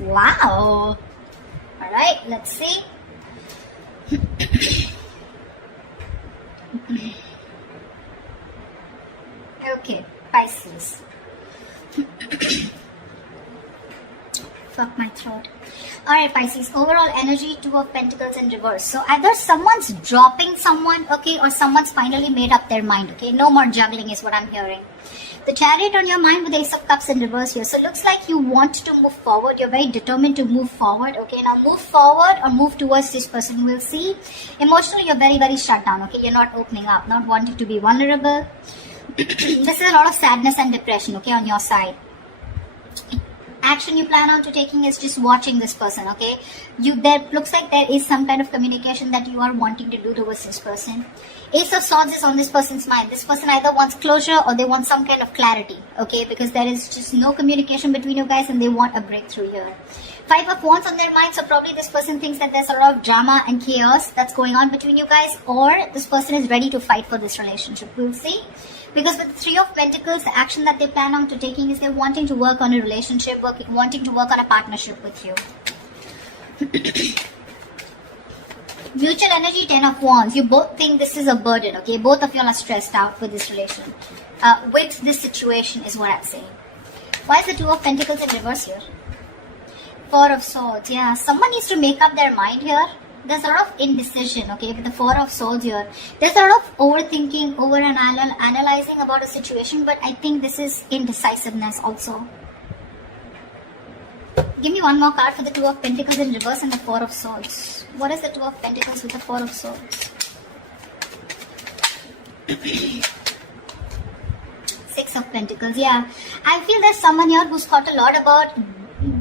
Wow. All right, let's see. Okay, Pisces. Fuck my throat. Alright, Pisces, overall energy, 2 of Pentacles in reverse. So either someone's dropping someone, okay, or someone's finally made up their mind, okay. No more juggling is what I'm hearing. The Chariot on your mind with Ace of Cups in reverse here. So it looks like you want to move forward. You're very determined to move forward, okay. Now move forward or move towards this person. We'll see. Emotionally, you're very, very shut down, okay. You're not opening up, not wanting to be vulnerable. This is a lot of sadness and depression, okay, on your side. Action you plan on to taking is just watching this person, okay. There looks like there is some kind of communication that you are wanting to do towards this person. Ace of Swords is on this person's mind. This person either wants closure or they want some kind of clarity, okay, because there is just no communication between you guys and they want a breakthrough here. 5 of Wands on their mind, so probably this person thinks that there's a lot of drama and chaos that's going on between you guys, or this person is ready to fight for this relationship. We'll see. Because with the 3 of Pentacles, the action that they plan on to taking is they're wanting to work on a relationship, wanting to work on a partnership with you. Mutual energy, 10 of Wands. You both think this is a burden, okay? Both of you are stressed out with this relation. With this situation is what I'm saying. Why is the 2 of Pentacles in reverse here? 4 of Swords, yeah. Someone needs to make up their mind here. There's a lot of indecision, okay, with the 4 of Swords here. There's a lot of overthinking, analyzing about a situation, but I think this is indecisiveness also. Give me one more card for the 2 of Pentacles in reverse and the 4 of Swords. What is the 2 of Pentacles with the 4 of Swords? 6 of Pentacles, yeah. I feel there's someone here who's thought a lot about,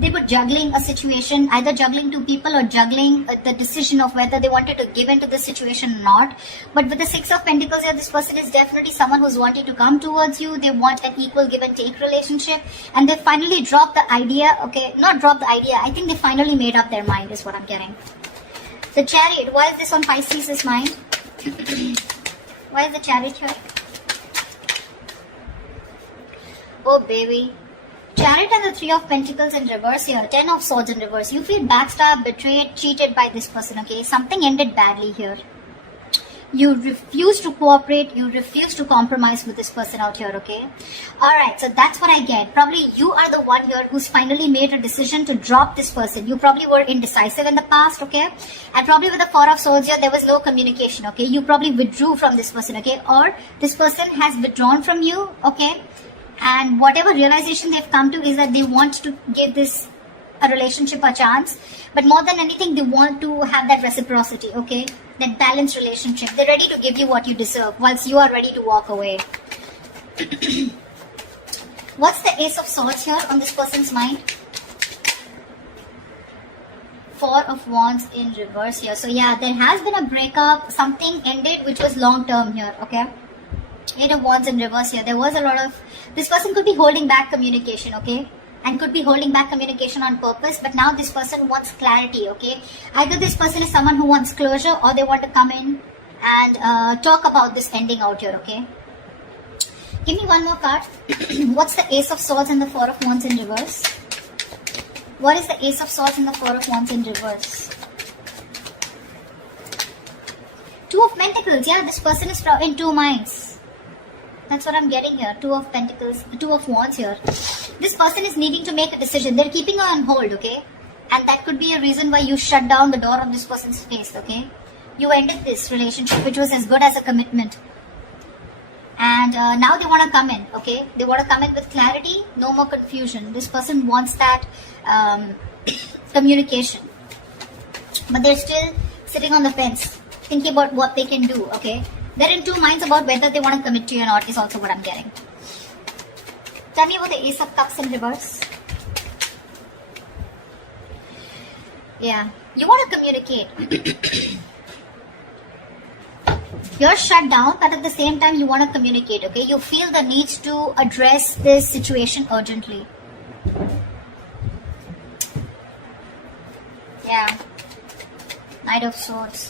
they were juggling a situation, either juggling 2 people or juggling the decision of whether they wanted to give into the situation or not. But with the 6 of Pentacles here, this person is definitely someone who's wanting to come towards you. They want an equal give and take relationship. And they finally dropped the idea, okay, not dropped the idea, I think they finally made up their mind is what I'm getting. The Chariot, why is this on Pisces' mind? Why is the Chariot here? Oh baby. Chariot and the 3 of Pentacles in reverse here. 10 of Swords in reverse. You feel backstabbed, betrayed, cheated by this person, okay? Something ended badly here. You refuse to cooperate. You refuse to compromise with this person out here, okay? Alright, so that's what I get. Probably you are the one here who's finally made a decision to drop this person. You probably were indecisive in the past, okay? And probably with the 4 of Swords here, there was no communication, okay? You probably withdrew from this person, okay? Or this person has withdrawn from you, okay? And whatever realization they've come to is that they want to give this a relationship a chance. But more than anything, they want to have that reciprocity, okay? That balanced relationship. They're ready to give you what you deserve, whilst you are ready to walk away. What's the Ace of Swords here on this person's mind? 4 of Wands in reverse here. So yeah, there has been a breakup. Something ended which was long term here, okay? 8 of Wands in reverse here. There was a lot of... This person could be holding back communication, okay? And could be holding back communication on purpose. But now this person wants clarity, okay? Either this person is someone who wants closure or they want to come in and talk about this ending out here, okay? Give me one more card. What's the Ace of Swords and the 4 of Wands in reverse? What is the Ace of Swords and the 4 of Wands in reverse? 2 of Pentacles. Yeah, this person is in 2 minds. That's what I'm getting here. 2 of Pentacles, 2 of Wands here. This person is needing to make a decision. They're keeping you on hold, okay? And that could be a reason why you shut down the door on this person's face, okay? You ended this relationship, which was as good as a commitment. And now they want to come in, okay? They want to come in with clarity, no more confusion. This person wants that communication. But they're still sitting on the fence, thinking about what they can do, okay? They're in 2 minds about whether they want to commit to you or not is also what I'm getting. Tell me about the Ace of Cups in reverse. Yeah, you want to communicate. You're shut down, but at the same time you want to communicate, okay? You feel the need to address this situation urgently. Yeah. Knight of Swords.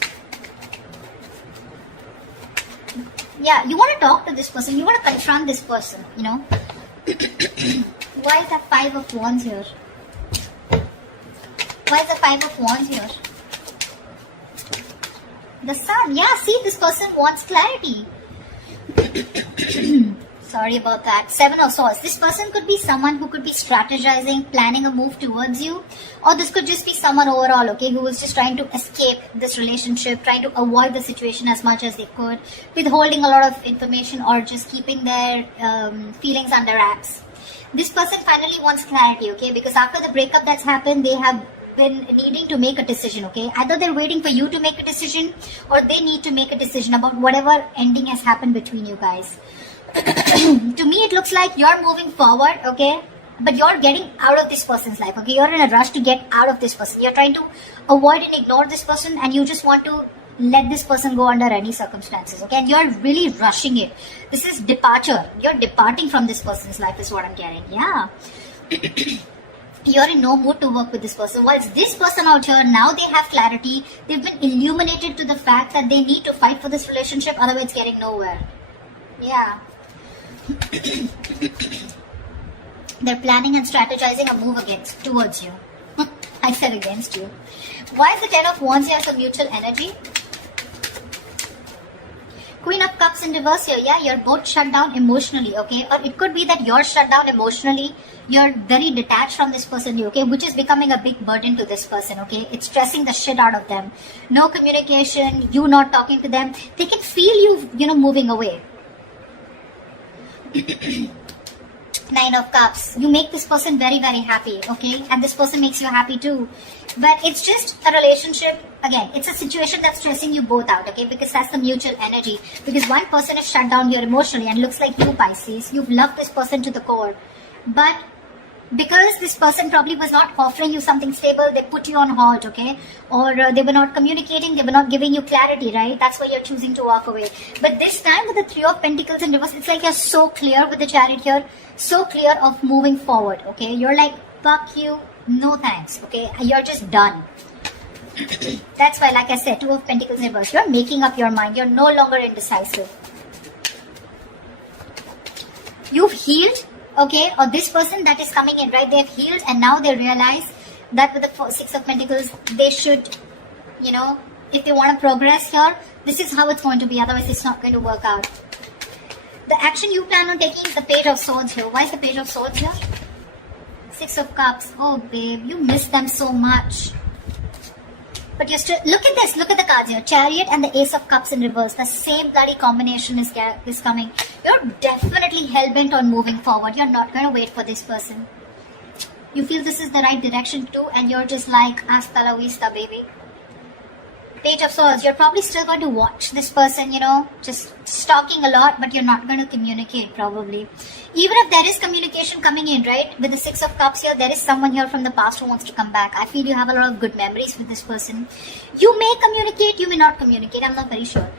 Yeah, you want to talk to this person. You want to confront this person, you know. Why is that 5 of Wands here? Why is the Five of Wands here? The Sun. Yeah, see, this person wants clarity. Sorry about that. Seven of Swords. This person could be someone who could be strategizing, planning a move towards you. Or this could just be someone overall, okay, who was just trying to escape this relationship, trying to avoid the situation as much as they could, withholding a lot of information or just keeping their feelings under wraps. This person finally wants clarity, okay, because after the breakup that's happened, they have been needing to make a decision, okay. Either they're waiting for you to make a decision or they need to make a decision about whatever ending has happened between you guys. To me, it looks like you're moving forward, okay, but you're getting out of this person's life, okay. You're in a rush to get out of this person. You're trying to avoid and ignore this person, and you just want to let this person go under any circumstances, okay. And you're really rushing it. This is departure. You're departing from this person's life is what I'm getting. Yeah. You're in no mood to work with this person. Whilst this person out here, now they have clarity. They've been illuminated to the fact that they need to fight for this relationship, otherwise it's getting nowhere. Yeah. They're planning and strategizing a move towards you. I said against you. Why is the Ten of Wands here? So mutual energy. Queen of Cups in reverse here. Yeah, you're both shut down emotionally, okay? Or it could be that you're shut down emotionally. You're very detached from this person, okay? Which is becoming a big burden to this person, okay? It's stressing the shit out of them. No communication, you not talking to them. They can feel you, moving away. Nine of Cups. You make this person very, very happy, okay? And this person makes you happy too. But it's just a relationship. Again, it's a situation that's stressing you both out, okay? Because that's the mutual energy. Because one person is shut down here emotionally and looks like you, Pisces. You've loved this person to the core. But because this person probably was not offering you something stable, they put you on hold, okay? Or they were not communicating, they were not giving you clarity, right? That's why you're choosing to walk away. But this time with the Three of Pentacles in reverse, it's like you're so clear with the Chariot here, so clear of moving forward, okay? You're like, fuck you, no thanks, okay? You're just done. That's why, like I said, Two of Pentacles in reverse, you're making up your mind. You're no longer indecisive. You've healed. Okay, or this person that is coming in, right, they've healed and now they realize that with the Six of Pentacles, they should, if they want to progress here, this is how it's going to be, otherwise it's not going to work out. The action you plan on taking is the Page of Swords here. Why is the Page of Swords here? Six of Cups. Oh, babe, you miss them so much. But you're still, look at this, look at the cards here. Chariot and the Ace of Cups in reverse. The same bloody combination is coming. You're definitely hell-bent on moving forward. You're not going to wait for this person. You feel this is the right direction too, and you're just like, hasta la vista, baby. Page of Swords, you're probably still going to watch this person, just stalking a lot, but you're not going to communicate probably. Even if there is communication coming in, right, with the Six of Cups here, there is someone here from the past who wants to come back. I feel you have a lot of good memories with this person. You may communicate, you may not communicate, I'm not very sure.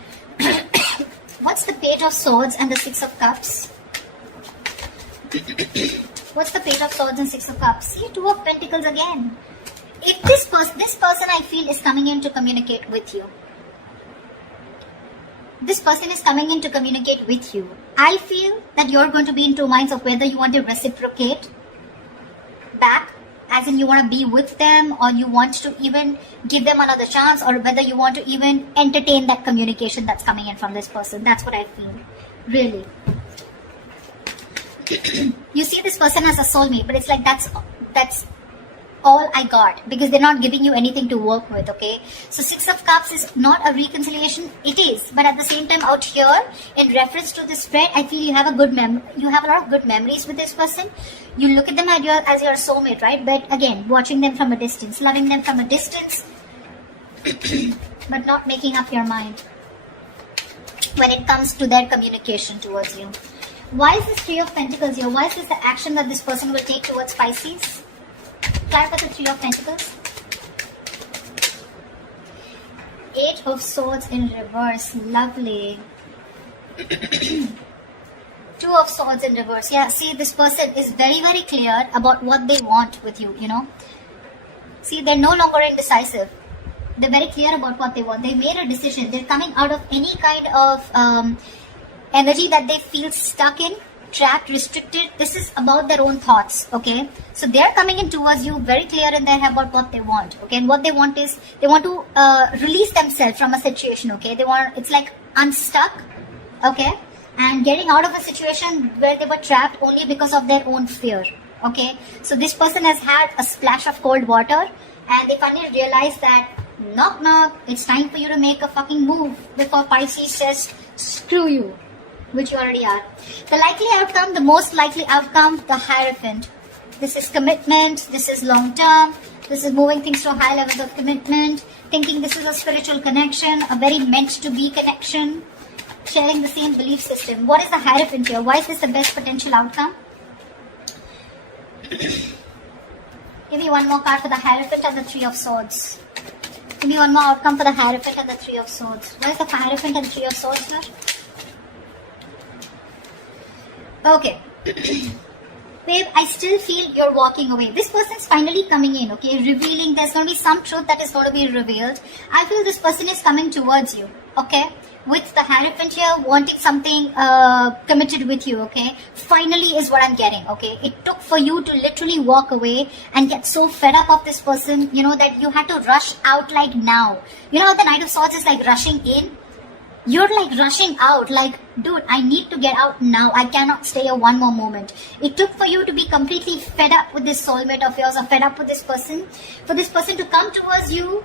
What's the Page of Swords and the Six of Cups? What's the Page of Swords and Six of Cups? See, Two of Pentacles again. If this person I feel is coming in to communicate with you. This person is coming in to communicate with you. I feel that you're going to be in two minds of whether you want to reciprocate back, as in you want to be with them, or you want to even give them another chance, or whether you want to even entertain that communication that's coming in from this person. That's what I feel. Really. You see this person as a soulmate, but it's like that's all I got, because they're not giving you anything to work with, okay? So Six of Cups is not a reconciliation. It is, but at the same time out here, in reference to this spread, I feel you have a lot of good memories with this person. You look at them as your soulmate, right? But again, watching them from a distance, loving them from a distance, but not making up your mind when it comes to their communication towards you. Why is this Three of Pentacles here? Why is this the action that this person will take towards Pisces? Clarify the Three of Pentacles. Eight of Swords in reverse. Lovely. Two of Swords in reverse. Yeah, see, this person is very, very clear about what they want with you, See, they're no longer indecisive. They're very clear about what they want. They made a decision. They're coming out of any kind of energy that they feel stuck in. trapped, restricted, this is about their own thoughts, okay? So they're coming in towards you very clear in their head about what they want, okay? And what they want is, they want to release themselves from a situation, okay? They want, it's like unstuck, okay? And getting out of a situation where they were trapped only because of their own fear, okay? So this person has had a splash of cold water and they finally realize that, knock knock, it's time for you to make a fucking move before Pisces says, screw you, which you already are. The likely outcome, the most likely outcome, the Hierophant. This is commitment, this is long term, this is moving things to high levels of commitment, thinking this is a spiritual connection, a very meant to be connection, sharing the same belief system. What is the Hierophant here? Why is this the best potential outcome? Give me one more card for the Hierophant and the Three of Swords. Give me one more outcome for the Hierophant and the Three of Swords. Why is the Hierophant and Three of Swords here? Okay. Babe, I still feel you're walking away. This person's finally coming in, okay? Revealing, there's going to be some truth that is going to be revealed. I feel this person is coming towards you, okay? With the Hierophant here, wanting something committed with you, okay? Finally is what I'm getting, okay? It took for you to literally walk away and get so fed up of this person, you know, that you had to rush out like now. You know how the Knight of Swords is like rushing in? You're like rushing out, like, dude, I need to get out now. I cannot stay here one more moment. It took for you to be completely fed up with this soulmate of yours or fed up with this person, for this person to come towards you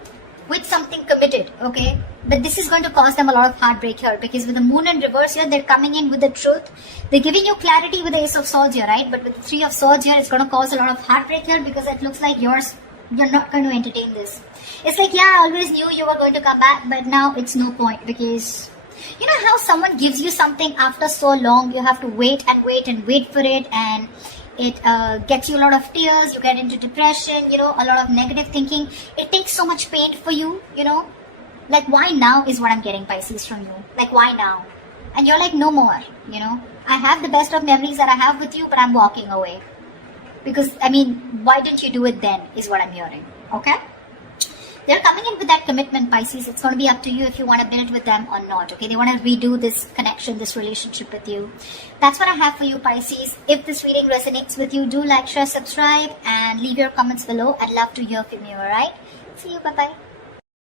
with something committed, okay? But this is going to cause them a lot of heartbreak here, because with the Moon in reverse here, they're coming in with the truth. They're giving you clarity with the Ace of Swords here, right? But with the Three of Swords here, it's going to cause a lot of heartbreak here, because it looks like you're not going to entertain this. It's like, yeah, I always knew you were going to come back, but now it's no point, because you know how someone gives you something after so long, you have to wait and wait and wait for it, and it gets you a lot of tears, you get into depression, you know, a lot of negative thinking. It takes so much pain for you, you know. Like, why now is what I'm getting, Pisces, from you. Like, why now? And you're like, no more, you know. I have the best of memories that I have with you, but I'm walking away. Because, I mean, why didn't you do it then, is what I'm hearing, okay? They're coming in with that commitment, Pisces. It's going to be up to you if you want to build with them or not, okay? They want to redo this connection, this relationship with you. That's what I have for you, Pisces. If this reading resonates with you, do like, share, subscribe, and leave your comments below. I'd love to hear from you, alright? See you, bye-bye.